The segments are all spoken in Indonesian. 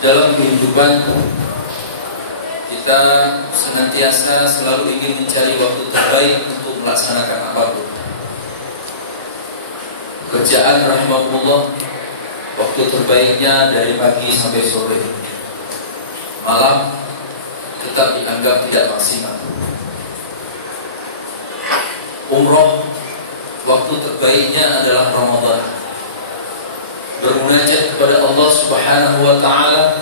Dalam kehidupan kita senantiasa selalu ingin mencari waktu terbaik untuk melaksanakan apapun. Kerjaan rahimahullah, waktu terbaiknya dari pagi sampai sore. Malam tetap dianggap tidak maksimal. Umroh, waktu terbaiknya adalah Ramadan. Bermunajat kepada Allah Subhanahu wa ta'ala,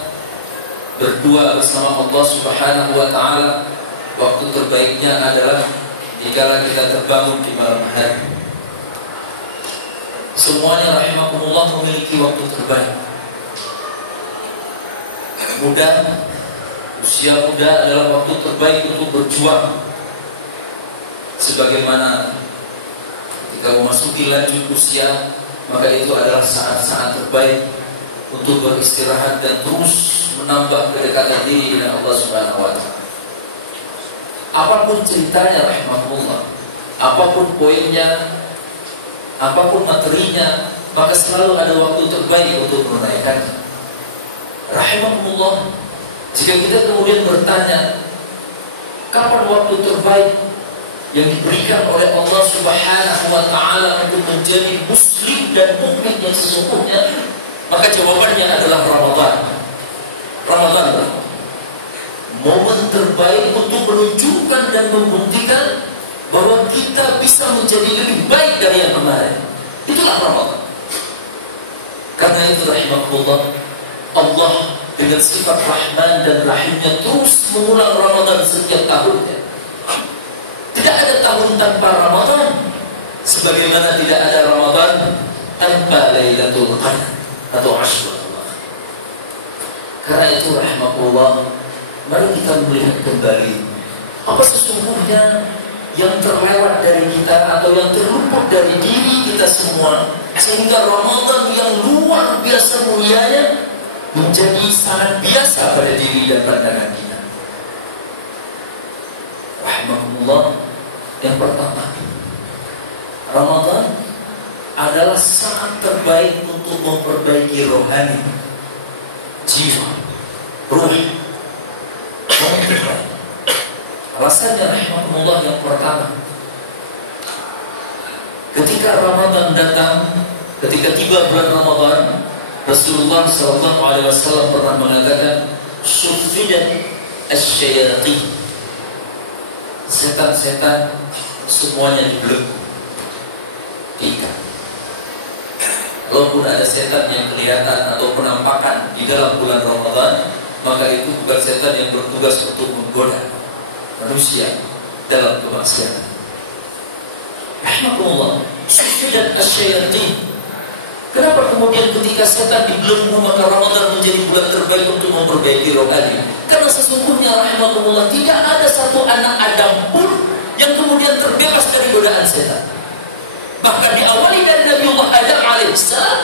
berdua bersama Allah Subhanahu wa ta'ala, waktu terbaiknya adalah jika kita terbangun di malam hari. Semuanya rahimakumullah memiliki waktu terbaik. Usia muda adalah waktu terbaik untuk berjuang. Sebagaimana ketika memasuki lanjut usia, maka itu adalah saat-saat terbaik untuk beristirahat dan terus menambah kedekatan diri dengan Allah Subhanahu wa ta'ala. Apapun ceritanya rahimahullah, apapun poinnya, apapun materinya, maka selalu ada waktu terbaik untuk menunaikannya. Rahimahullah, jika kita kemudian bertanya, kapan waktu terbaik yang diberikan oleh Allah Subhanahu wa ta'ala untuk menjadi muslim dan mukmin yang sesungguhnya, maka jawabannya adalah Ramadan. Ramadan, momen terbaik untuk menunjukkan dan membuktikan bahwa kita bisa menjadi lebih baik dari yang kemarin. Itulah Ramadan. Karena itu rahimahullah, Allah dengan sifat Rahman dan Rahimnya terus mengulang Ramadan setiap tahunnya. Tidak ada tahun tanpa Ramadan, sebagaimana tidak ada Ramadan tanpa Lailatul Qadar atau Ashurullah. Karena itu rahmatullah, mari kita melihat kembali apa sesungguhnya yang terlewat dari kita atau yang terluput dari diri kita semua, sehingga Ramadan yang luar biasa mulianya menjadi sangat biasa pada diri dan pandangan kita. Rahmatullah. Yang pertama, Ramadan adalah saat terbaik untuk memperbaiki rohani, jiwa, ruh. Alasannya rahimahullah yang pertama, ketika Ramadan datang, ketika tiba bulan Ramadan, Rasulullah SAW pernah mengatakan, "Sufidat asy-syayatin." Setan-setan semuanya dibelenggu. Tiga. Walaupun ada setan yang kelihatan atau penampakan di dalam bulan Ramadan, maka itu bukan setan yang bertugas untuk menggoda manusia dalam kemaksiatan. Rahmatullah, sufidat asy-syayatin. Kenapa kemudian ketika setan dibelenggu maka Ramadan menjadi bulan terbaik untuk memperbaiki rohani? Karena sesungguhnya rahmatullah tidak ada satu anak Adam pun yang kemudian terbebas dari godaan setan. Bahkan diawali dari Nabiullah Adam alaihissalam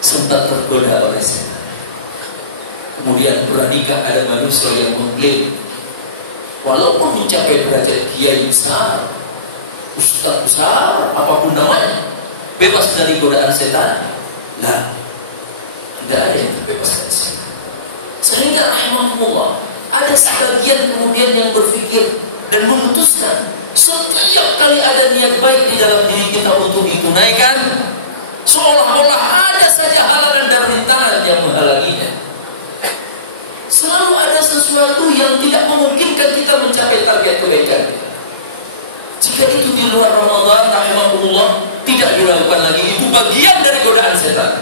sempat tergoda oleh setan. Kemudian beranikah ada manusia yang mengklaim walaupun mencapai derajat kiai besar, ustaz besar, apapun namanya, bebas dari godaan setan? Nah, tidak ada yang terbebas dari setan. Sehingga rahimahullah, ada sebagian kemudian yang berpikir dan memutuskan setiap kali ada niat baik di dalam diri kita untuk ditunaikan, seolah-olah ada saja halangan dan rintangan yang menghalanginya. Selalu ada sesuatu yang tidak memungkinkan kita mencapai target kebaikan. Jika itu di luar Ramadan, rahimahullah, tidak dilakukan lagi, itu bagian dari godaan setan.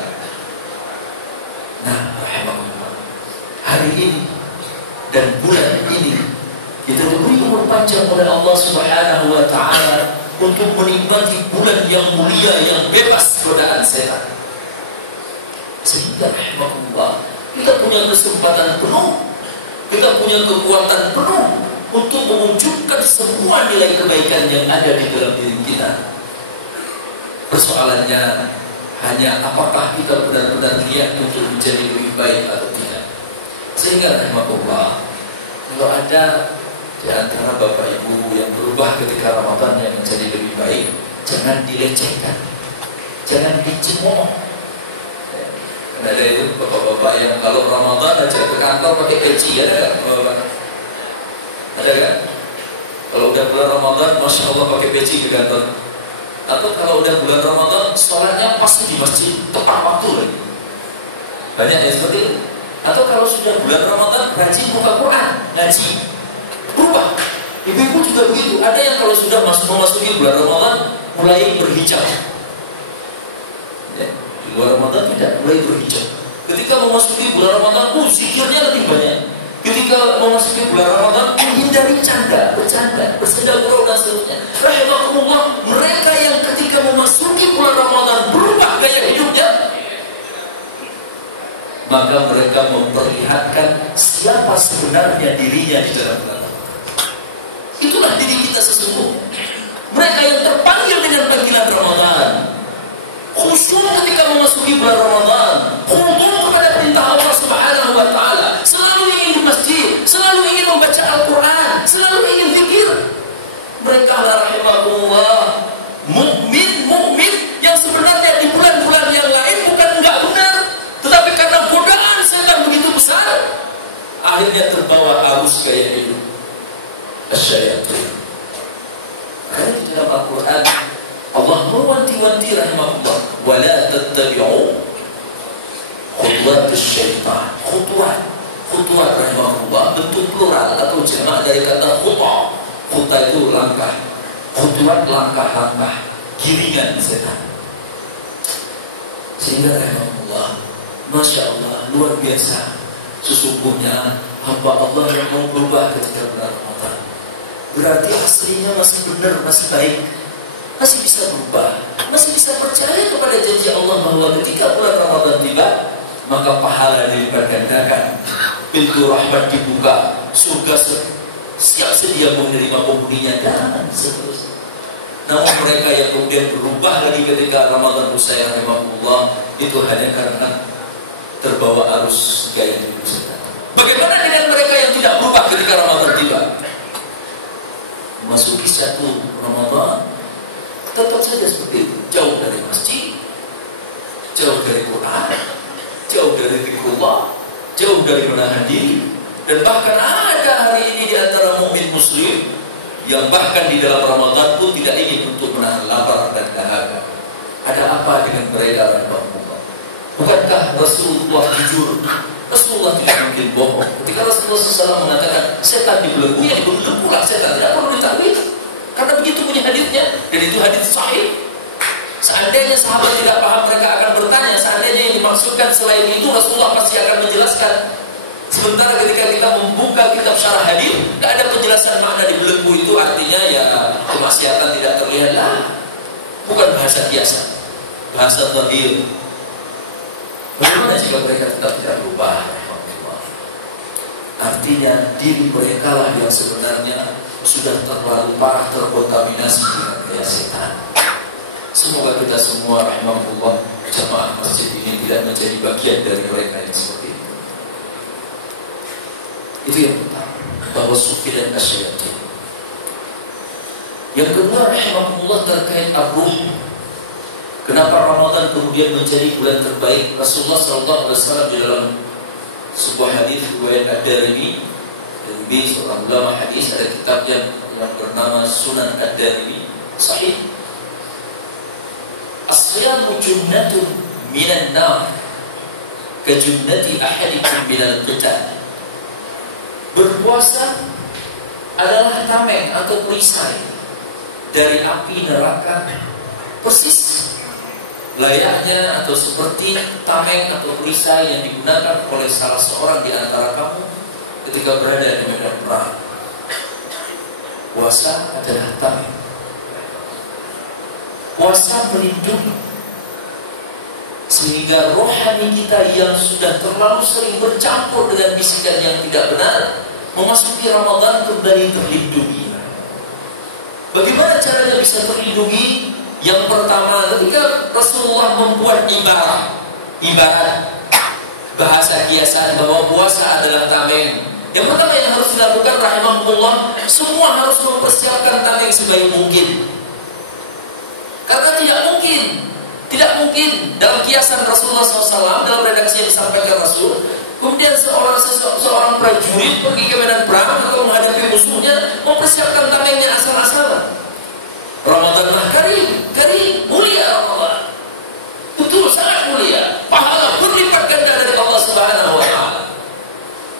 Nah, rahimahullah, hari ini dan bulan ini kita diberi umur panjang oleh Allah Subhanahu wa ta'ala untuk menikmati bulan yang mulia yang bebas godaan setan. Sehingga rahimahullah, kita punya kesempatan penuh, kita punya kekuatan penuh untuk mewujudkan semua nilai kebaikan yang ada di dalam diri kita. Persoalannya hanya apakah kita benar-benar niat untuk menjadi lebih baik atau tidak. Sehingga rahmatullah, kalau ada di antara bapak ibu yang berubah ketika Ramadan yang menjadi lebih baik, jangan dilecehkan, jangan dicemooh. Ada itu bapak-bapak yang kalau Ramadan aja ke kantor pakai peci, ada nggak bapak? Ada kan? Kalau udah bulan Ramadan, masya Allah pakai peci ke kantor. Atau kalau udah bulan Ramadan, sholatnya pasti di masjid tepat waktu lagi. Banyak yang seperti itu. Atau kalau sudah bulan Ramadan, rajin buka Quran, ngaji, berubah. Ibu-ibu juga begitu. Ada yang kalau sudah memasuki bulan Ramadan, mulai berhijab. Ya, di luar Ramadan tidak, mulai berhijab. Ketika memasuki bulan Ramadan, zikirnya lebih banyak. Ketika memasuki bulan Ramadan, menghindari canda, bercanda, bersenda gurau dan seterusnya. Rahimahumullah, mereka yang ketika memasuki bulan Ramadan berubah gaya hidupnya, maka mereka memperlihatkan siapa sebenarnya dirinya di dalam bulan Ramadan. Itulah diri kita sesungguhnya. Mereka yang terpanggil dengan panggilan Ramadan, khusyuk ketika memasuki bulan Ramadan, khudu kepada perintah Allah Subhanahu wa Ta'ala, selalu ingin di masjid, selalu ingin membaca Al-Quran, selalu ingin zikir. Mereka rahimahullah mukmin yang sebenarnya di bulan-bulan yang lain bukan enggak benar, tetapi karena godaan setan begitu besar, akhirnya terbawa arus gaya hidup syaitan. Karena di dalam Al-Quran Allah mewanti-wanti rahimahullah, wala tattabi'u khutuwatus syaitan. Khutuwat rahimahullah bentuk plural atau jamak dari kata khutwa. Khutwa itu langkah, khutuwat langkah-langkah, giringan setan. Sehingga rahimahullah, masya Allah, luar biasa. Sesungguhnya hamba Allah yang mau berubah ketika bulan Ramadan, berarti aslinya masih benar, masih baik, masih bisa berubah, masih bisa percaya kepada janji Allah bahwa ketika bulan Ramadan tiba, maka pahala dilipat gandakan, pintu rahmat dibuka, surga siap sedia menerima penghuninya, dan seterusnya. Namun mereka yang kemudian berubah lagi ketika Ramadan usai rahimahullah, itu hanya karena terbawa arus gaya hidup setan. Bagaimana dengan mereka yang tidak berubah ketika Ramadan tiba? Masuki satu Ramadan, tetap saja seperti itu, jauh dari masjid, jauh dari Quran, jauh dari zikrullah, jauh dari menahan diri. Dan bahkan ada hari ini di antara mukmin muslim yang bahkan di dalam Ramadan pun tidak ingin untuk menahan lapar dan dahaga. Ada apa dengan mereka rahimahullah? Bukankah Rasulullah jujur? Rasulullah tidak mungkin bohong. Ketika Rasulullah SAW mengatakan setan dibelenggu, ya dibelenggu pula setan, tidak perlu ditakwil. Karena begitu punya hadisnya, dan itu hadis sahih. Seandainya sahabat tidak paham, mereka akan bertanya. Seandainya yang dimaksudkan selain itu, Rasulullah pasti akan menjelaskan. Sementara ketika kita membuka kitab syarah hadis, tidak ada penjelasan makna dibelenggu itu artinya ya kemaksiatan tidak terlihat lah. Bukan bahasa biasa, bahasa zahir. Bagaimana jika mereka tetap tidak berubah? Artinya diri mereka lah yang sebenarnya sudah terlalu parah terkontaminasi dengan gaya setan. Semoga kita semua rahimahullah jamaah masjid ini tidak menjadi bagian dari mereka yang seperti itu. Itu yang pertama, bahwa sufi dan asyaitan. Yang kedua rahimahullah terkait ar-ruh. Kenapa Ramadan kemudian menjadi bulan terbaik? Rasulullah SAW di dalam sebuah hadis riwayat Ad-Darimi, seorang ulama hadis, ada kitab yang bernama Sunan Ad-Darimi, sahih. As-siyamu junnatun minan nar ka junnati ahadikum minal qital. Berpuasa adalah tameng atau perisai dari api neraka, persis layaknya atau seperti tameng atau perisai yang digunakan oleh salah seorang di antara kamu ketika berada di medan perang. Puasa adalah tameng. Puasa melindungi sehingga rohani kita yang sudah terlalu sering bercampur dengan bisikan yang tidak benar, memasuki Ramadan kembali terlindungi. Bagaimana caranya bisa terlindungi? Yang pertama, ketika Rasulullah membuat ibarat bahasa kiasan bahwa puasa adalah tameng, yang pertama yang harus dilakukan rahimahullah, semua harus mempersiapkan tameng sebaik mungkin. Karena tidak mungkin Tidak mungkin dalam kiasan Rasulullah SAW, dalam redaksi yang disampaikan Rasul, kemudian seorang prajurit pergi ke medan perang atau menghadapi musuhnya, mempersiapkan tamengnya asal-asalan. Ramadan karim, mulia Ramadan. Betul, sangat mulia. Pahala berlipat ganda dari Allah Subhanahu wa Ta'ala.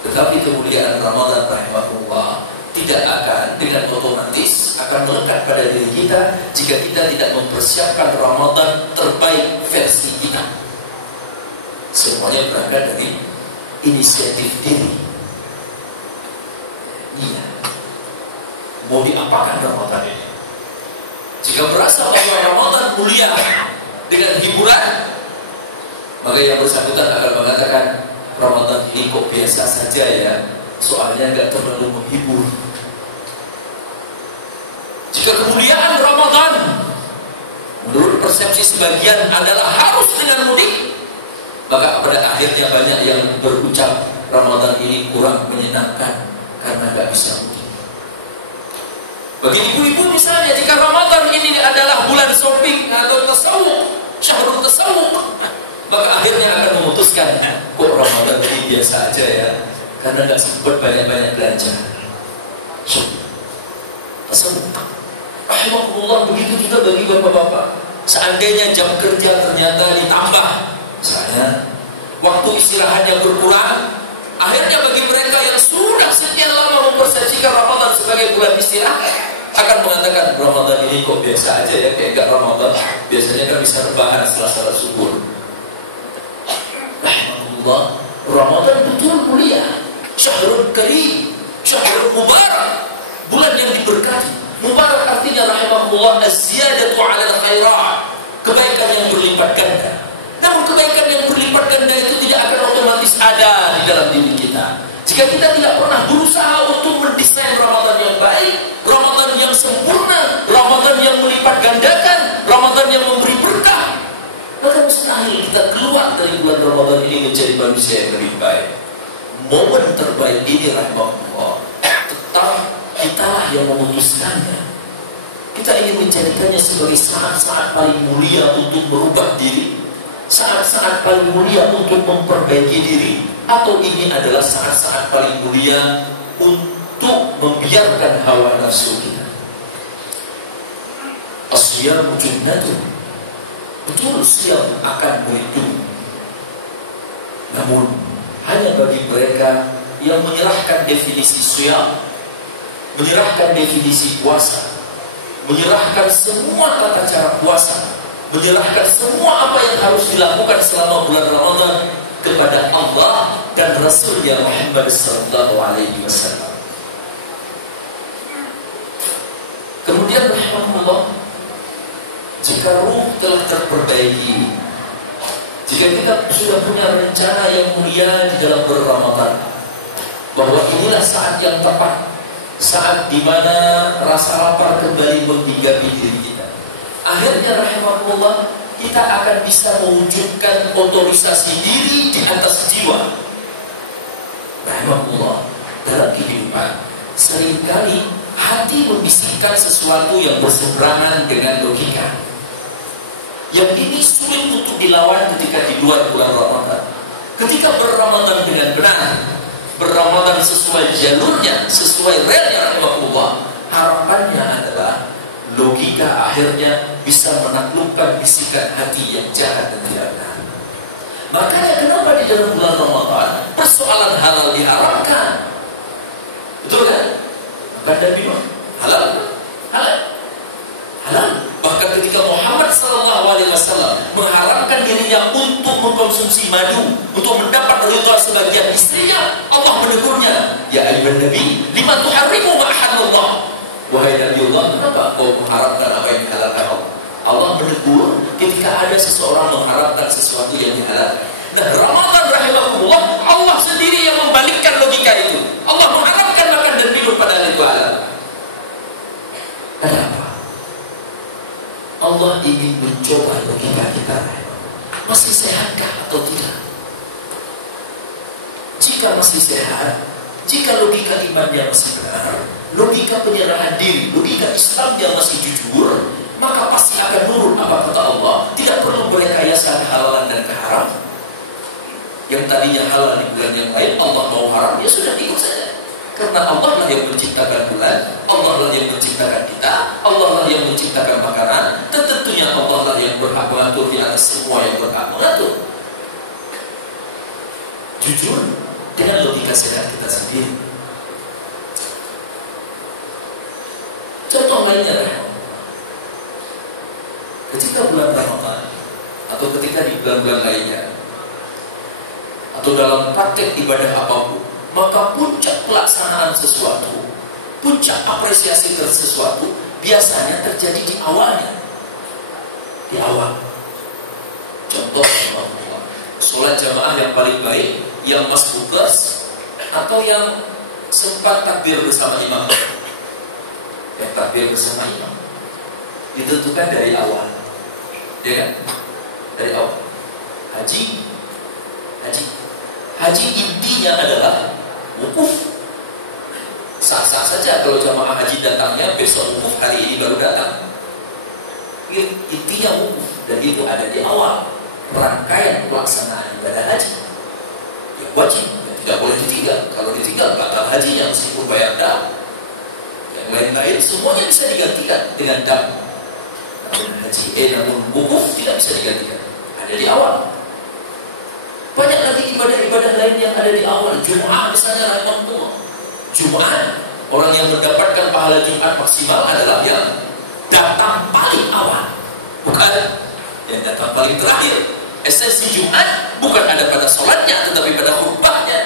Tetapi kemuliaan Ramadan rahimahullah tidak akan dengan otomatis akan melekat pada diri kita jika kita tidak mempersiapkan Ramadan terbaik versi kita. Semuanya berangkat dari inisiatif diri. Iya. Mau diapakan Ramadan ini? Jika berasa bahwa Ramadan mulia dengan hiburan, maka yang bersangkutan akan mengatakan Ramadan ini kok biasa saja ya, soalnya nggak terlalu menghibur. Jika kemuliaan Ramadan menurut persepsi sebagian adalah harus dengan mudik, maka pada akhirnya banyak yang berucap Ramadan ini kurang menyenangkan karena nggak bisa mudik. Bagi ibu-ibu misalnya, jika Ramadan ini adalah bulan shopping atau tasawuf, syahrul tasawuf, maka akhirnya akan memutuskan kok Ramadan ini biasa aja ya, karena nggak sempat banyak-banyak belanja. Tasawuf. Rahimahullah, begitu juga bagi bapak-bapak. Seandainya jam kerja ternyata ditambah, misalnya waktu istirahatnya berkurang, akhirnya bagi mereka yang sudah sekian lama mempersepsikan Ramadan sebagai bulan istirahat, akan mengatakan Ramadan ini kok biasa aja ya, kayak gak Ramadan. Biasanya kan bisa rebahan setelah salat subuh. Rahimahullah, Ramadan betul mulia, syahrul karim, syahrul mubarak, bulan yang diberkati. Mubarak artinya rahimahullah az-ziyadatu 'ala al-khairat, kebaikan yang berlipat ganda. Namun kebaikan yang berlipat ganda itu tidak akan otomatis ada di dalam diri kita jika kita tidak pernah berusaha untuk mendesain Ramadan yang baik, Ramadan yang sempurna, Ramadan yang melipat gandakan, Ramadan yang memberi berkah. Maka mustahil kita keluar dari bulan Ramadan ini menjadi manusia yang lebih baik. Momen terbaik ini rahimahullah tetap kitalah yang memutuskannya. Kita ingin menjadikannya sebagai saat-saat paling mulia untuk merubah diri, saat-saat paling mulia untuk memperbaiki diri, atau ini adalah saat-saat paling mulia untuk membiarkan hawa nafsu kita. As-siyamu junnatun. Betul, siam akan melindungi. Namun hanya bagi mereka yang menyerahkan definisi siam, menyerahkan definisi puasa, menyerahkan semua tata cara puasa, menyerahkan semua apa yang harus dilakukan selama bulan Ramadan kepada Allah dan Rasulnya Muhammad sallallahu alaihi wasallam. Kemudian rahimahullah, jika ruh telah terperbaiki, jika kita sudah punya rencana yang mulia di dalam bulan Ramadan, bahwa inilah saat yang tepat, saat dimana rasa lapar kembali menghinggapi diri kita, akhirnya rahimahullah kita akan bisa mewujudkan otorisasi diri di atas jiwa. Rahimahullah, dalam kehidupan seringkali hati membisikkan sesuatu yang berseberangan dengan logika. Yang ini sulit untuk dilawan ketika di luar bulan Ramadan. Ketika berramadan dengan benar, berramadan sesuai jalurnya, sesuai relnya rahimahullah, harapannya adalah logika akhirnya bisa menaklukkan bisikan hati yang jahat dan tidak benar. Makanya kenapa di dalam bulan Ramadan persoalan halal diharamkan? Betul kan? Makan dan minum halal, halal, halal. Bahkan ketika Muhammad SAW mengharamkan dirinya untuk mengkonsumsi madu, untuk mendapat ridha sebagian istrinya, Allah menegurnya, ya ayyuhan nabi, lima tuharrimu ma ahallallah. Wahai Nabi Allah, kenapa kau mengharapkan apa yang dihalalkan Allah? Allah menegur ketika ada seseorang mengharapkan sesuatu yang dihalalkan. Nah, Ramadan rahimahullah, Allah sendiri yang membalikkan logika itu. Allah mengharapkan makan dan minum pada hari itu halal. Kenapa? Allah ingin mencoba logika kita. Masih sehatkah atau tidak? Jika masih sehat, jika logika imannya masih benar, logika penyerahan diri, logika Islam yang masih jujur, maka pasti akan nurut apa kata Allah. Tidak perlu merekayasa kehalalan dan keharaman. Yang tadinya halal di bulan yang lain, Allah mau haram, ya sudah ikut saja. Karena Allah lah yang menciptakan bulan, Allah lah yang menciptakan kita, Allah lah yang menciptakan makanan, dan tentunya Allah lah yang berhak mengatur di atas semua yang berhak mengatur. Jujur dengan logika sehat kita sendiri. Contoh lainnya, ketika bulan Ramadan atau ketika di bulan-bulan lainnya, atau dalam praktek ibadah apapun, maka puncak pelaksanaan sesuatu, puncak apresiasi terhadap sesuatu biasanya terjadi di awalnya. Di awal. Contoh, sholat jamaah yang paling baik, yang masbukas, atau yang sempat takbir bersama imam. Yang takbir bersama imam ditentukan dari awal, ya kan? Dari awal. Haji intinya adalah wukuf. Sah-sah saja kalau jamaah haji datangnya besok wukuf, hari ini baru datang. Intinya wukuf, dan itu ada di awal rangkaian pelaksanaan ibadah haji. Ya wajib, tidak boleh ditinggal. Kalau ditinggal batal hajinya meskipun bayar dam. Yang lain-lain semuanya bisa digantikan dengan dam. Namun wukuf tidak bisa digantikan. Ada di awal. Banyak lagi ibadah-ibadah lain yang ada di awal. Jumat misalnya, rahmatullah. Jumat, orang yang mendapatkan pahala Jumat maksimal adalah yang datang paling awal, bukan yang datang paling terakhir. Esensi Jumat bukan ada pada sholatnya, tetapi pada khutbahnya.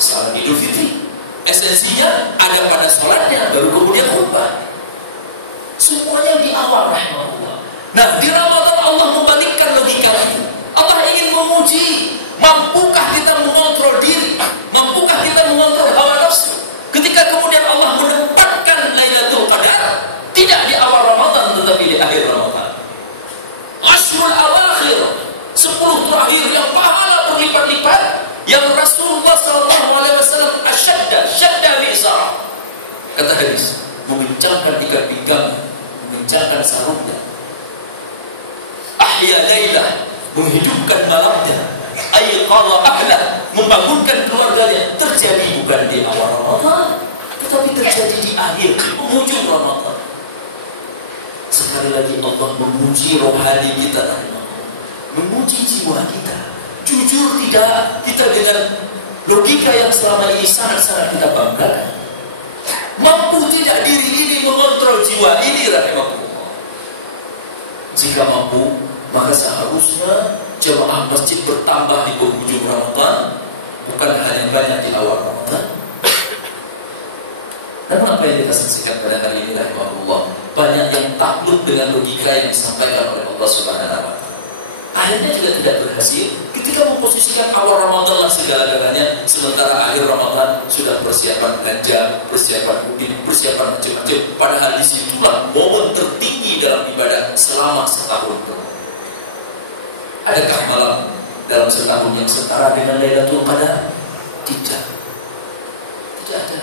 Salat Idul Fitri, esensinya ada pada sholatnya, baru kemudian khutbah. Semuanya di awal, rahmatullah. Nah, di Ramadan Allah membalikkan logika itu. Allah ingin menguji, mampukah kita mengontrol diri, mampukah kita mengontrol hawa nafsu. Ketika kemudian Allah menempatkan Lailatul Qadar tidak di awal Ramadan tetapi di akhir Ramadan. Ashrul awakhir, 10 terakhir yang pahala berlipat-lipat, yang Rasulullah SAW syadda mi'zar. Kata hadis, mengencangkan ikat pinggang, mengencangkan sarungnya. Ahya lailah, menghidupkan malamnya. Ayqadha ahlah, membangunkan keluarganya. Terjadi bukan di awal Ramadan, tetapi terjadi di akhir, penghujung Ramadan. Sekali lagi Allah menguji rohani kita, menguji jiwa kita. Jujur tidak kita dengan logika yang selama ini sangat-sangat kita banggakan. Mampu tidak diri ini mengontrol jiwa ini, rahimahullah. Jika mampu, maka seharusnya jemaah masjid bertambah di penghujung Ramadan, bukan hanya banyak di awal Ramadan. Namun apa yang kita saksikan pada hari ini, rahimahullah, banyak yang takluk dengan logika yang disampaikan oleh Allah Subhanahu wa Ta'ala. Akhirnya juga tidak berhasil ketika memposisikan awal Ramadan lah segala-galanya, sementara akhir Ramadan sudah persiapan belanja, persiapan mudik, persiapan macam-macam. Padahal disitulah momen tertinggi dalam ibadah selama setahun. Adakah malam dalam setahun yang setara dengan Lailatul Qadar? Tidak ada.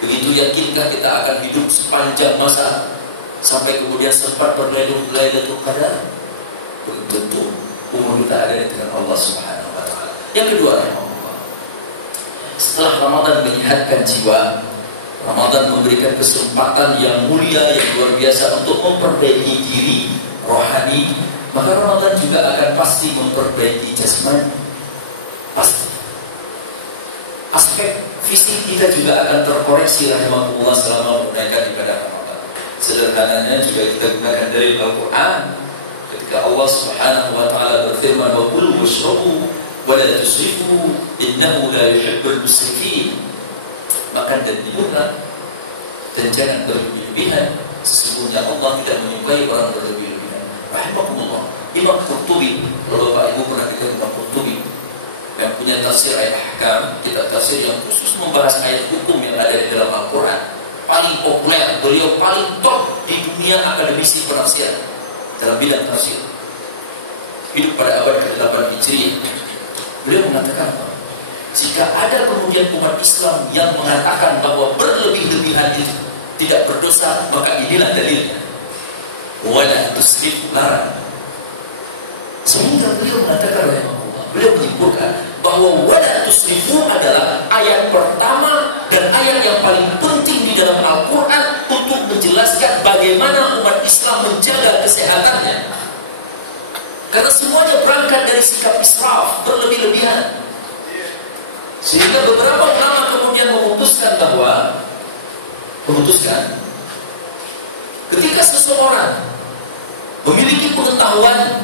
Begitu yakinkah kita akan hidup sepanjang masa sampai kemudian sempat berLailatul Qadar? Belum tentu. Umur kita ada di tangan Allah Subhanahu wa Ta'ala. Yang kedua, setelah Ramadan menyehatkan jiwa, Ramadan memberikan kesempatan yang mulia, yang luar biasa untuk memperbaiki diri rohani, maka Ramadan juga akan pasti memperbaiki jasmani. Pasti. Aspek fisik kita juga akan terkoreksi, rahimahullah, selama menunaikan ibadah Ramadan. Sederhananya juga kita gunakan dari Al-Quran. Ketika Allah Subhanahu wa Ta'ala berfirman, wa kulu washrabu wa la tusrifu innahu la yuhibbul musrifin. Makan dan minumlah dan jangan berlebih-lebihan, sesungguhnya Allah tidak menyukai orang berlebih-lebihan. Rahimahumullah. Imam Qurtubi, kalau Bapak Ibu pernah dengar Imam Qurtubi yang punya tafsir ayat ahkam, kitab tafsir yang khusus membahas ayat hukum yang ada di dalam Al-Quran, paling populer, beliau paling top di dunia akademisi penafsiran dalam bidang tafsir. Hidup pada abad ke-8 Hijriah. Beliau mengatakan, jika ada kemudian umat Islam yang mengatakan bahwa berlebih-lebihan itu tidak berdosa, maka inilah dalilnya. wala tusrifu, larang. Sehingga beliau mengatakan rahimahullah, beliau menyimpulkan bahwa wala tusrifu adalah ayat pertama dan ayat yang paling penting di dalam Al-Quran untuk menjelaskan bagaimana umat Islam menjaga kesehatannya. Karena semuanya berangkat dari sikap israf, berlebih-lebihan. Sehingga beberapa ulama kemudian memutuskan ketika seseorang memiliki pengetahuan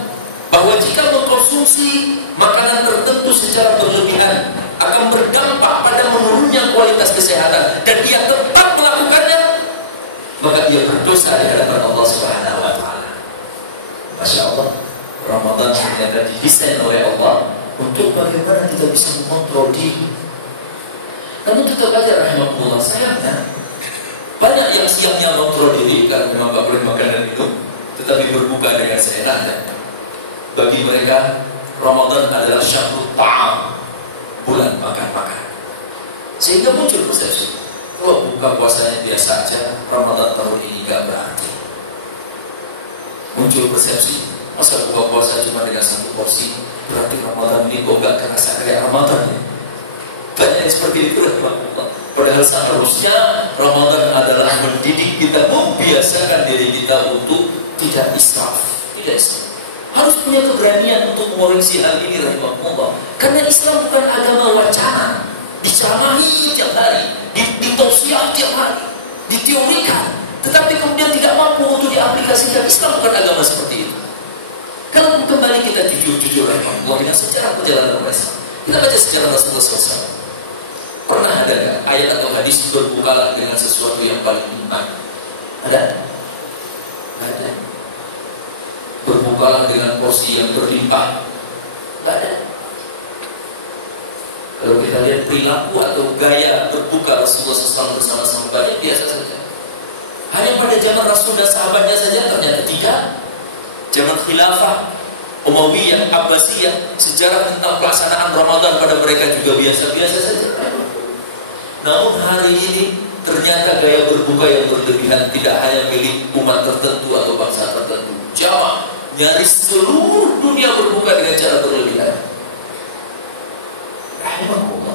bahwa jika mengkonsumsi makanan tertentu secara berlebihan akan berdampak pada menurunnya kualitas kesehatan dan dia tetap melakukannya, maka dia berdosa di hadapan Allah Subhanahu wa taala. Masya Allah, Ramadan ternyata didesain oleh Allah untuk bagaimana kita bisa mengontrol diri. Namun tetap aja rahimahullah, sayangnya banyak yang siangnya mengontrol diri karena memang gak boleh makan dan minum, tetapi berbuka dengan seenaknya. Bagi mereka Ramadan adalah syahrul ta'am, bulan makan-makan. Sehingga muncul persepsi, kalau buka puasanya biasa aja, Ramadan tahun ini gak berarti. Muncul persepsi, masa buka puasa cuma dengan 1 porsi, berarti Ramadan ini kok gak terasa kayak Ramadan ya? Banyak yang seperti itu. Padahal seharusnya Ramadan adalah mendidik kita, membiasakan diri kita untuk tidak israf, tidak israf. Harus punya keberanian untuk mengoreksi hal ini rahimahullah. Karena Islam bukan agama wacana, dicamahi tiap hari, ditausiah tiap hari, diteorikan, tetapi kemudian tidak mampu untuk diaplikasikan. Islam bukan agama seperti itu. Kalau kembali kita jujur-jujur rahimahullah dengan sejarah perjalanan umat Islam, kita baca sejarah Rasulullah SAW. Pernah ada nggak ayat atau hadis berbukalah dengan sesuatu yang paling nikmat? Ada? Nggak ada. Berbukalah dengan porsi yang berlimpah. Nggak ada. Kalau kita lihat perilaku atau gaya berbuka Rasulullah SAW bersama sahabatnya biasa saja. Hanya pada zaman Rasul dan sahabatnya saja ternyata 3. Zaman khilafah Umayyah, Abbasiyah, sejarah tentang pelaksanaan Ramadan pada mereka juga biasa-biasa saja. Namun hari ini ternyata gaya berbuka yang berlebihan tidak hanya milik umat tertentu atau bangsa tertentu. Jamaah, nyaris seluruh dunia berbuka dengan cara berlebihan. Rahimahullah,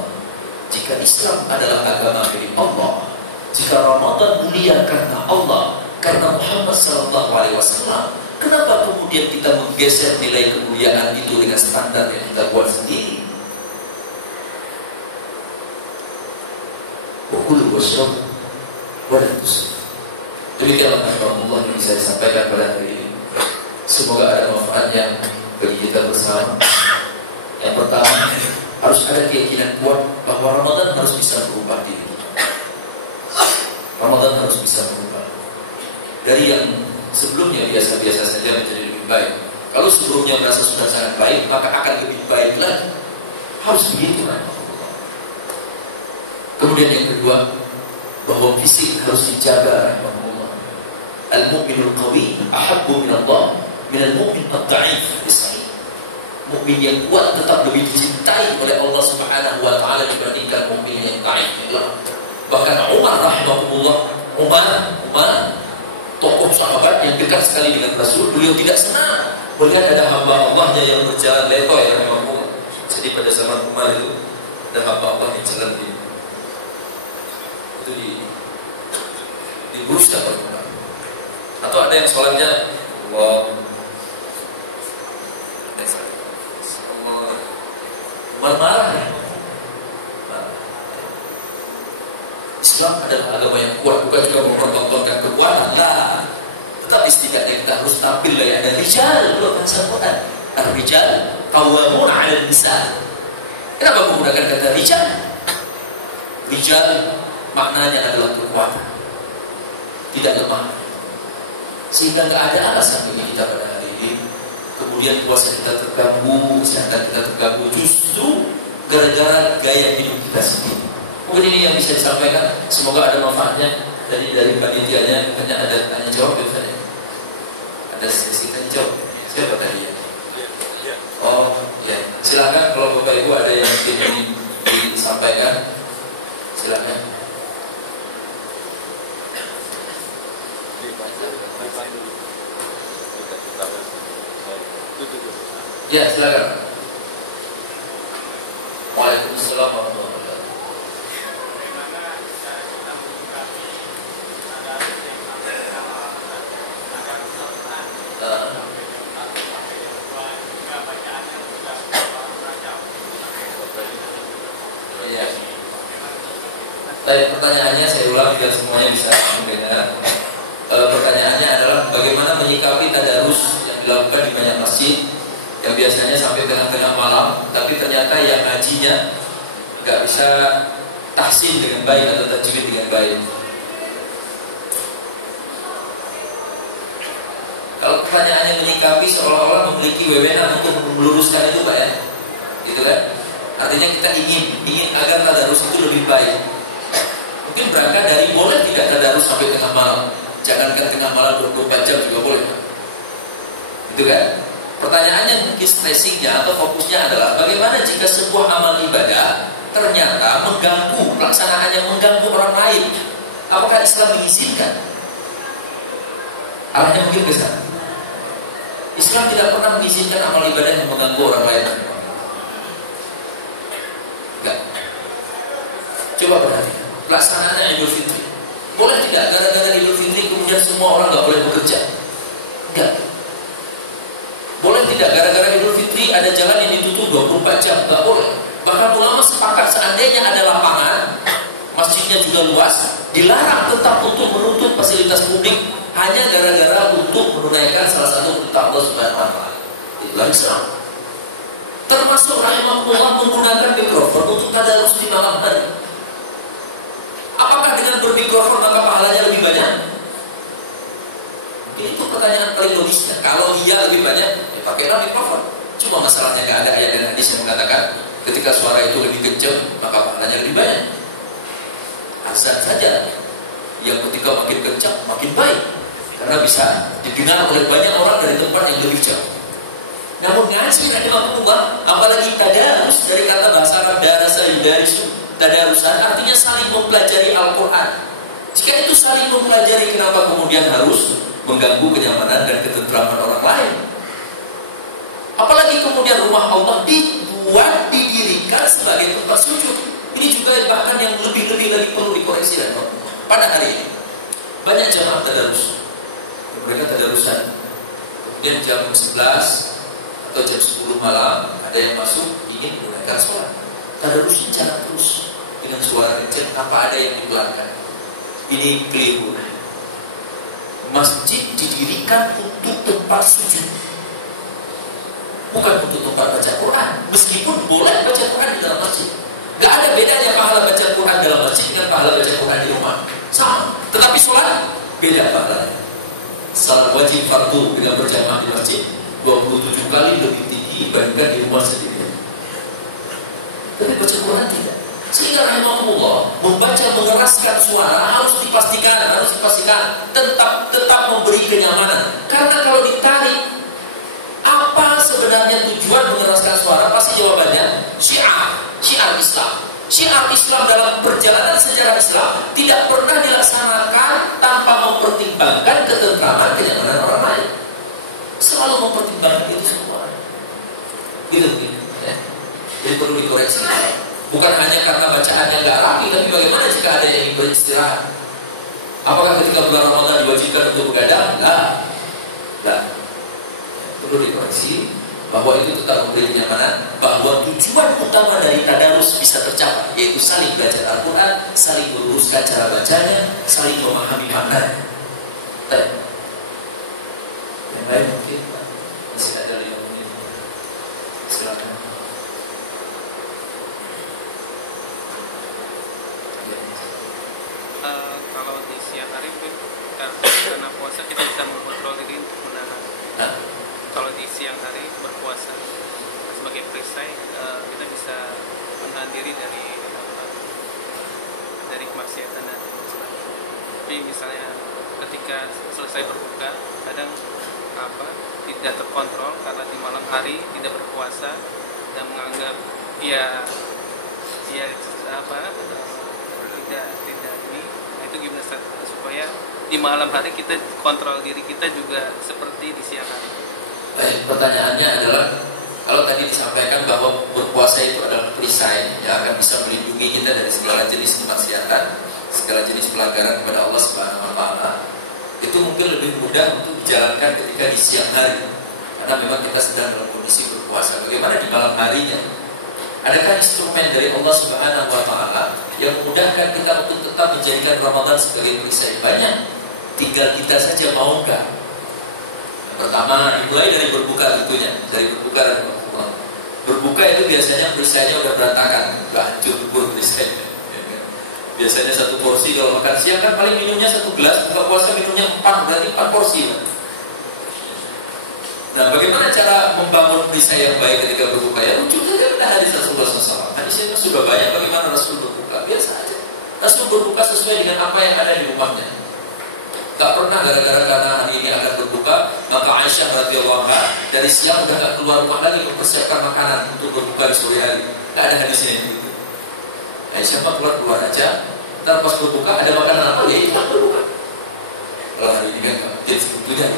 jika Islam adalah agama milik Allah, jika Ramadan mulia karena Allah, karena Muhammad SAW, kenapa kemudian kita menggeser nilai kemuliaan itu dengan standar yang kita buat sendiri? Wakulu wasyabu wala tusrif. Demikianlah rahimahullah yang bisa disampaikan pada hari ini. Semoga ada manfaatnya bagi kita bersama. Yang pertama, harus ada keyakinan kuat bahwa Ramadan harus bisa merubah diri kita. Ramadan harus bisa merubah dari yang sebelumnya biasa-biasa saja menjadi lebih baik. Kalau sebelumnya merasa sudah sangat baik, maka akan lebih baik lagi. Harus begitu kan? Kemudian yang kedua, bahwa fisik harus dijaga rahimahullah. Al-mu'minul qawi ahabbu min Allah min al-mu'min ad-da'if. Mukmin yang kuat tetap lebih dicintai oleh Allah Subhanahu wa taala dibandingkan mukmin yang dhaif. Bahkan Umar rahimahullah, Umar tokoh sahabat yang dekat sekali dengan Rasul, beliau tidak senang melihat ada hamba Allahnya yang berjalan letoy rahimahullah. Jadi pada zaman Umar itu ada hamba Allah yang jalan diburuskan oleh Umar. Atau ada yang sholatnya Umar marah ya. Islam adalah agama yang kuat, bukan juga mempertontonkan kekuatan lah. Tetapi setidaknya kita harus tampil ya, ada rijal, belum bahasa Quran. Ar-rijal qawwamun 'ala an-nisa. Kenapa menggunakan kata rijal? Rijal maknanya adalah kekuatan, tidak lemah. Sehingga nggak ada alasan bagi kita pada hari ini kemudian puasa kita terganggu, kesehatan kita terganggu, justru gara-gara gaya hidup kita sendiri. Mungkin ini yang bisa disampaikan, semoga ada manfaatnya. Jadi dari panitianya hanya ada tanya jawab biasanya. Ada sesi tanya jawab. Siapa tadi ya? Oh ya, silakan kalau Bapak Ibu ada yang ingin disampaikan, silakan. Ya, silakan. Waalaikumsalam warahmatullahi wabarakatuh. Ya. Tapi pertanyaannya saya ulang biar semuanya bisa mendengar. Pertanyaannya adalah bagaimana menyikapi tadarus yang dilakukan di banyak masjid yang biasanya sampai tengah-tengah malam, tapi ternyata yang ngajinya nggak bisa tahsin dengan baik atau tajwid dengan baik. Kalau pertanyaannya menyikapi seolah-olah memiliki wewenang untuk meluruskan itu, Pak, ya, gitu kan? Artinya kita ingin agar tadarus itu lebih baik. Mungkin berangkat dari boleh tidak tadarus sampai tengah malam. Jangankan tengah malam 24 jam juga boleh, gitu kan? Pertanyaannya mungkin stressingnya atau fokusnya adalah bagaimana jika sebuah amal ibadah ternyata mengganggu pelaksanaannya, mengganggu orang lain. Apakah Islam mengizinkan? Arahnya mungkin ke sana. Islam tidak pernah mengizinkan amal ibadah yang mengganggu orang lain. Enggak. Coba perhatikan pelaksanaannya Idul Fitri. Boleh tidak gara-gara Idul Fitri kemudian semua orang nggak boleh bekerja? Enggak. Boleh tidak gara-gara Idul Fitri ada jalan yang ditutup 24 jam? Enggak boleh. Bahkan ulama sepakat seandainya ada lapangan, masjidnya juga luas, dilarang tetap untuk menutup fasilitas publik hanya gara-gara untuk menunaikan salah satu perintah Allah Subhanahu wa taala. Itulah Islam. Termasuk rahimahullah menggunakan mikrofon untuk tadarus di malam hari. Apakah dengan bermikrofon maka pahalanya lebih banyak? Itu pertanyaan paling logisnya. Kalau iya lebih banyak, ya pakailah mikrofon. Cuma masalahnya nggak ada ayat dan hadis yang mengatakan ketika suara itu lebih kencang maka pahalanya lebih banyak. Azan saja yang ketika makin kencang makin baik, karena bisa didengar oleh banyak orang dari tempat yang lebih jauh. Namun ngaji rahimahullah, apalagi tadarus dari kata bahasa Arab darasa yudarisu, tadarusan artinya saling mempelajari Al-Quran. Jika itu saling mempelajari, kenapa kemudian harus mengganggu kenyamanan dan ketentraman orang lain? Apalagi kemudian rumah Allah dibuat, didirikan sebagai tempat sujud. Ini juga bahkan yang lebih-lebih lagi perlu dikoreksi dan pada hari ini banyak jamaah tadarus, mereka tadarusan kemudian jam 11 atau jam 10 malam ada yang masuk ingin menunaikan sholat, tadarusnya jalan terus dengan suara kecil tanpa ada yang dipelankan. Ini keliru. Masjid didirikan untuk tempat sujud, bukan untuk tempat baca Quran. Meskipun boleh baca Quran di dalam masjid, gak ada bedanya pahala baca Quran dalam masjid dengan pahala baca Quran di rumah, sama. Tetapi sholat beda pahalanya. Salat wajib fardu dengan berjamaah di masjid 27 kali lebih tinggi dibandingkan di rumah sendiri. Tapi baca Quran tidak. Sehingga rahimahullah membaca mengeraskan suara harus dipastikan tetap memberi kenyamanan. Karena kalau ditarik, apa sebenarnya tujuan mengeraskan suara? Pasti jawabannya syiar Islam. Syiar Islam dalam perjalanan sejarah Islam tidak pernah dilaksanakan tanpa mempertimbangkan ketentraman kenyamanan orang lain. Selalu mempertimbangkan itu semua. Gitu ya. Jadi perlu dikoreksi. Bukan hanya karena bacaannya nggak rapi, tapi bagaimana jika ada yang ingin beristirahat? Apakah ketika bulan Ramadan diwajibkan untuk begadang? Enggak. Perlu dikoreksi bahwa itu tetap memberi kenyamanan, bahwa tujuan utama dari tadarus bisa tercapai, yaitu saling belajar Al-Quran, saling meluruskan cara bacanya, saling memahami maknanya. Yang lain mungkin masih ada 5 menit. Silakan. Kalau di siang hari karena puasa kita bisa mengontrol diri untuk menahan. Kalau di siang hari berpuasa sebagai perisai, kita bisa menahan diri dari kemaksiatan dan kesalahan. Tapi misalnya ketika selesai berbuka, kadang tidak terkontrol karena di malam hari tidak berpuasa dan menganggap tidak ini. Nah, itu gimana supaya di malam hari kita kontrol diri kita juga seperti di siang hari. Baik, pertanyaannya adalah kalau tadi disampaikan bahwa berpuasa itu adalah perisai yang akan bisa melindungi kita dari segala jenis kemaksiatan, segala jenis pelanggaran kepada Allah Subhanahu wa taala. Itu mungkin lebih mudah untuk dijalankan ketika di siang hari. Karena memang kita sedang dalam kondisi berpuasa. Bagaimana di malam harinya? Adakah instrumen dari Allah Subhanahu wa taala yang memudahkan kita untuk tetap menjadikan Ramadan sebagai perisai? Banyak. Tinggal kita saja mau enggak. Pertama, dimulai dari berbuka tentunya, dari berbuka dan berbuka. Berbuka itu biasanya perisainya udah berantakan, udah hancur perisainya. Biasanya satu porsi kalau makan siang kan paling minumnya 1 gelas, buka puasa minumnya 4, berarti 4 porsi. Nah, bagaimana cara membangun perisai yang baik ketika berbuka? Ya, lucu saja ada hadis Rasulullah SAW. Hadisnya sudah banyak bagaimana Rasul berbuka. Biasa aja. Rasul berbuka sesuai dengan apa yang ada di rumahnya. Gak pernah gara-gara karena hari ini akan berbuka, maka Aisyah radhiyallahu anha dari siang udah gak keluar rumah lagi mempersiapkan makanan untuk berbuka di sore hari. Gak ada hadisnya yang begitu. Aisyah keluar aja. Ntar pas berbuka ada makanan apa ya kita berbuka. Kalau hari ini kan kita sebetulnya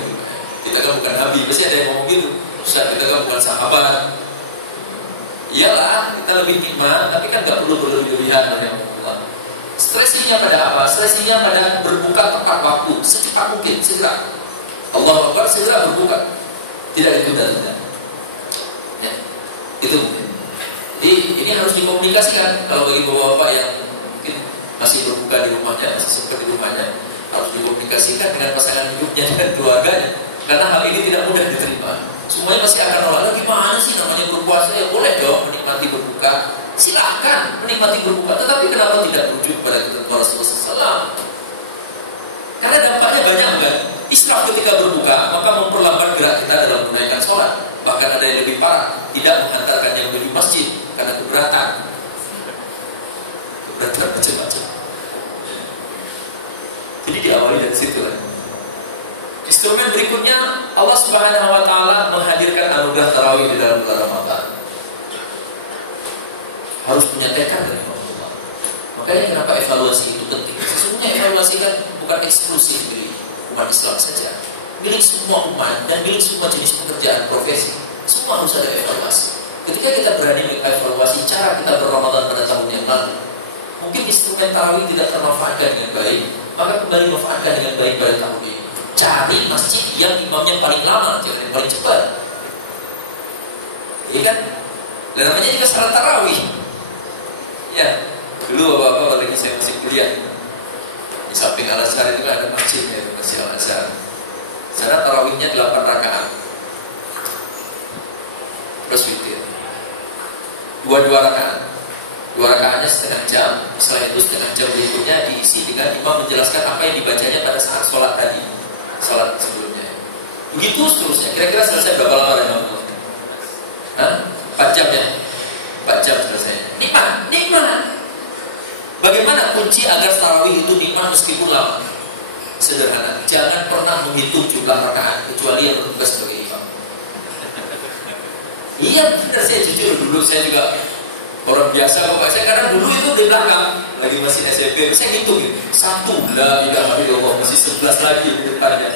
kita kan bukan nabi, pasti ada yang ngomong gitu. Ustaz, kita kan bukan sahabat. Iyalah, kita lebih nikmat, tapi kan gak perlu berlebihan dari yang Allah. Stresinya pada apa? Stresinya pada berbuka tepat waktu, secepat mungkin, segera. Allahu Akbar, segera berbuka. Tidak ditunda-tunda. Ya, itu mungkin. Jadi ini harus dikomunikasikan. Kalau bagi bapak-bapak yang mungkin masih berbuka di rumahnya, masih sempat di rumahnya, harus dikomunikasikan dengan pasangan hidupnya dan keluarganya. Karena hal ini tidak mudah diterima. Semuanya pasti akan nolak. Gimana sih namanya berpuasa? Ya boleh dong menikmati berbuka. Silakan menikmati berbuka, tetapi kenapa tidak merujuk pada ketentuan Rasulullah SAW? Karena dampaknya banyak kan? Israf ketika berbuka, maka memperlambat gerak kita dalam menunaikan sholat. Bahkan ada yang lebih parah, tidak menghantarkannya menuju masjid karena keberatan macam-macam. Jadi diawali dari situ lah. Instrumen berikutnya, Allah Subhanahu wa taala menghadirkan anugerah tarawih di dalam bulan Ramadan. Harus punya tekad dari Allah. Makanya kenapa evaluasi itu penting. Sesungguhnya evaluasi kan bukan eksklusif milik umat Islam saja, milik semua umat dan milik semua jenis pekerjaan, profesi. Semua harus ada evaluasi. Ketika kita berani mengevaluasi cara kita berRamadan pada tahun yang lalu, mungkin instrumen tarawih tidak termanfaatkan dengan baik, maka kembali manfaatkan dengan baik pada tahun ini. Cari masjid yang imamnya paling lama, jangan yang paling cepat. Iya kan? Dan namanya juga salat tarawih. Ya, dulu bapak lagi saya masih kuliah di samping Al-Azhar itu kan ada masjidnya, itu Masjid Al-Azhar. Sana tarawihnya 8 rakaat plus witir, 2 rakaat. 2 rakaatnya setengah jam. Setelah itu setengah jam berikutnya diisi dengan imam menjelaskan apa yang dibacanya pada saat sholat tadi, sholat sebelumnya. Begitu seterusnya. Kira-kira selesai berapa lama imam? 4 jam ya. 4 jam selesai. Nikmat. Bagaimana kunci agar tarawih itu nikmat meskipun lama? Sederhana. Jangan pernah menghitung jumlah rakaat kecuali yang bertugas sebagai imam. Iya, benar, saya jujur dulu saya juga orang biasa kok Pak. Saya karena dulu itu di belakang lagi masih SMP, saya hitung gitu. 1 lah, 3 Allah masih 11 lagi di depannya.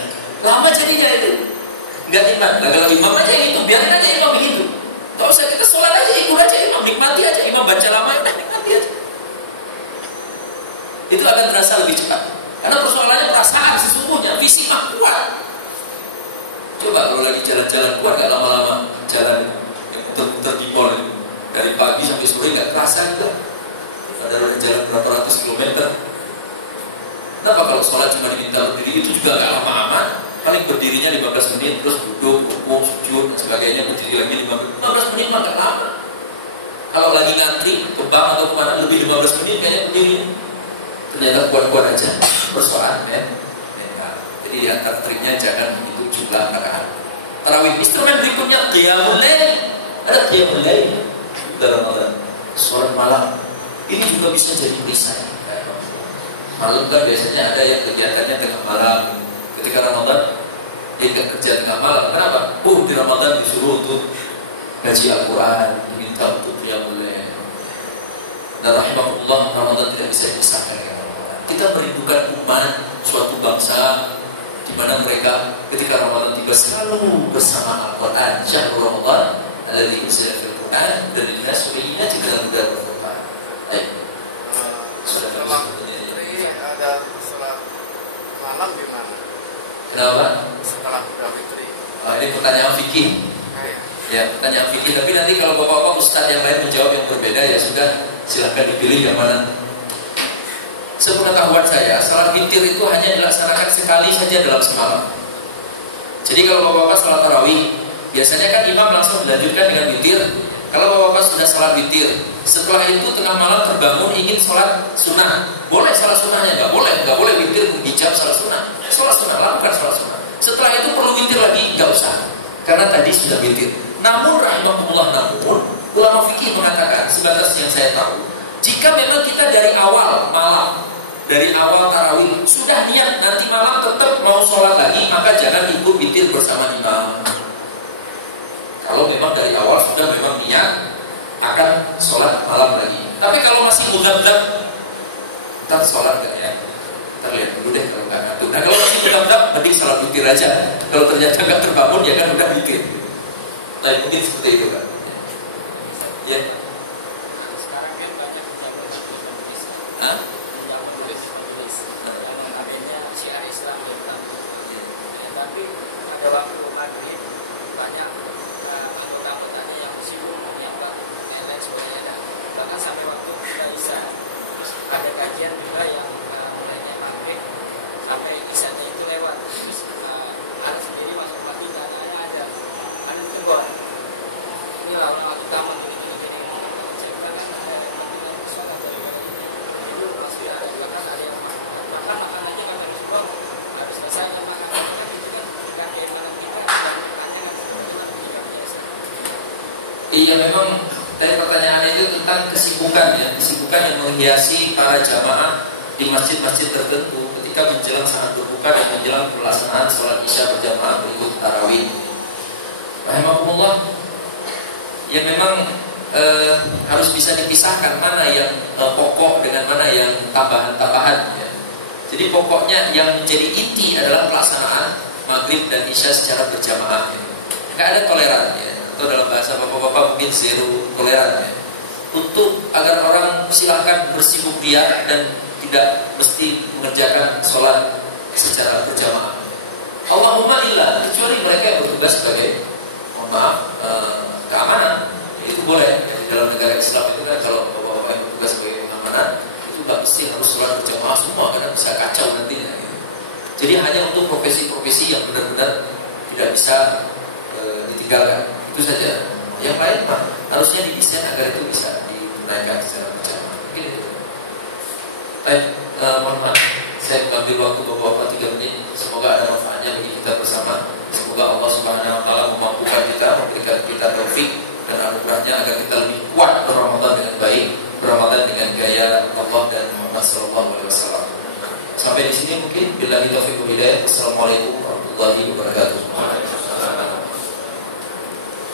Lama jadinya itu. Enggak nikmat. Nah, kalau imam aja yang hitung, biarin aja imam begitu. Enggak usah kita sholat aja, ikut aja imam, nikmati aja imam baca lama, nikmati aja. Itu akan terasa lebih cepat. Karena persoalannya perasaan sesungguhnya, fisik mah kuat. Coba kalau lagi jalan-jalan kuat gak lama-lama jalan yang muter-muter di mall dari pagi sampai sore gak terasa gitu. Padahal jalan berapa ratus kilometer. Kenapa kalau sholat cuma diminta berdiri itu juga gak lama amat. Paling berdirinya 15 menit terus duduk, rukuk, sujud dan sebagainya, berdiri lagi 15 menit mah gak lama. Kalau lagi ngantri ke bank atau kemana lebih 15 menit kayaknya berdiri. Ternyata kuat-kuat aja persoalan ya. Jadi di antara triknya jangan menghitung jumlah rakaat. Tarawih. Instrumen berikutnya qiyamul lail. Ada qiyamul lail dalam Ramadan. Salat malam. Ini juga bisa jadi perisai. Malam kan biasanya ada yang kegiatannya tengah malam. Ketika Ramadan dia nggak kerja tengah malam. Kenapa? Di Ramadan disuruh untuk ngaji Al-Quran, diminta untuk qiyamul lail. Dan rahimahullah Ramadan tidak bisa dipisahkan. Kita merindukan umat suatu bangsa di mana mereka ketika Ramadan tiba selalu bersama Al-Quran. Syahrul Ramadan alladzi unzila fil Quran dan linnas bayyinatin minal huda wal furqan. Setelah Fitri ada sholat malam di mana? Kenapa? Setelah Idul Fitri. Ini pertanyaan fikih. Ya, pertanyaan fikih. Tapi nanti kalau bapak-bapak ustadz yang lain menjawab yang berbeda, ya sudah, silahkan dipilih yang mana. Sepengetahuan saya, salat witir itu hanya dilaksanakan sekali saja dalam semalam. Jadi kalau bapak-bapak salat tarawih, biasanya kan imam langsung dilanjutkan dengan witir. Kalau bapak-bapak sudah salat witir, setelah itu tengah malam terbangun ingin salat sunnah, boleh salat sunnahnya? Nggak boleh witir hijab salat sunnah. Salat sunnah, lakukan salat sunnah. Setelah itu perlu witir lagi, nggak usah, karena tadi sudah witir. Namun rahimahullah, ulama fikih mengatakan, sebatas yang saya tahu, jika memang kita dari awal malam, dari awal tarawih sudah niat nanti malam tetap mau sholat lagi, maka jangan ikut witir bersama imam. Kalau memang dari awal sudah memang niat akan sholat malam lagi. Tapi kalau masih mugab-gab, ntar sholat gak ya? Ntar lihat dulu deh kalau nggak ngantuk. Nah kalau masih mugab-gab, mending sholat witir aja. Kalau ternyata nggak terbangun, ya kan udah witir. Nah mungkin seperti itu kan. Ya. Sekarang kan banyak Hah? syiar Islam tapi pada waktu maghrib banyak anggota-anggotanya yang sibuk menyapa dan lain sebagainya. Bahkan sampai waktu kita Isya ada kajian juga yang mulainya maghrib sampai Isyanya itu lewat. Terus ada sendiri masuk pagi dan ada tunggu ini lah orang waktu taman begini saya kan ada yang sholat itu pasti ada bahkan ada yang makan aja kan habis buang habis selesai makan kan kayak malam kita Iya memang dari pertanyaannya itu tentang kesibukan ya, kesibukan yang menghiasi para jamaah di masjid-masjid tertentu ketika menjelang saat berbuka dan menjelang pelaksanaan sholat isya berjamaah berikut tarawih. Rahimahumullah, ya memang harus bisa dipisahkan mana yang pokok dengan mana yang tambahan-tambahan ya. Jadi pokoknya yang menjadi inti adalah pelaksanaan maghrib dan isya secara berjamaah ya. Nggak ada toleran ya. Atau dalam bahasa bapak-bapak mungkin zero toleran ya. Untuk agar orang silahkan bersibuk dia dan tidak mesti mengerjakan sholat secara berjamaah. Allahumma illa kecuali mereka yang bertugas sebagai keamanan, itu boleh. Di dalam negara Islam itu kan kalau bapak-bapak yang bertugas sebagai keamanan itu nggak mesti harus sholat berjamaah semua karena bisa kacau nantinya. Gitu. Jadi hanya untuk profesi-profesi yang benar-benar tidak bisa ditinggalkan. Itu saja. Yang lain mah harusnya didesain agar itu bisa ditunaikan secara berjamaah. Gitu. Baik, mohon maaf, saya mengambil waktu bapak-bapak 3 menit. Semoga ada manfaatnya bagi kita bersama. Semoga Allah Subhanahu Wa Taala memampukan kita, memberikan kita taufik dan anugerahnya agar kita lebih kuat berRamadan dengan baik, berRamadan dengan gaya Allah dan Muhammad Sallallahu Alaihi Wasallam. Sampai di sini mungkin. Billahi taufiq wal hidayah. Assalamualaikum warahmatullahi wabarakatuh.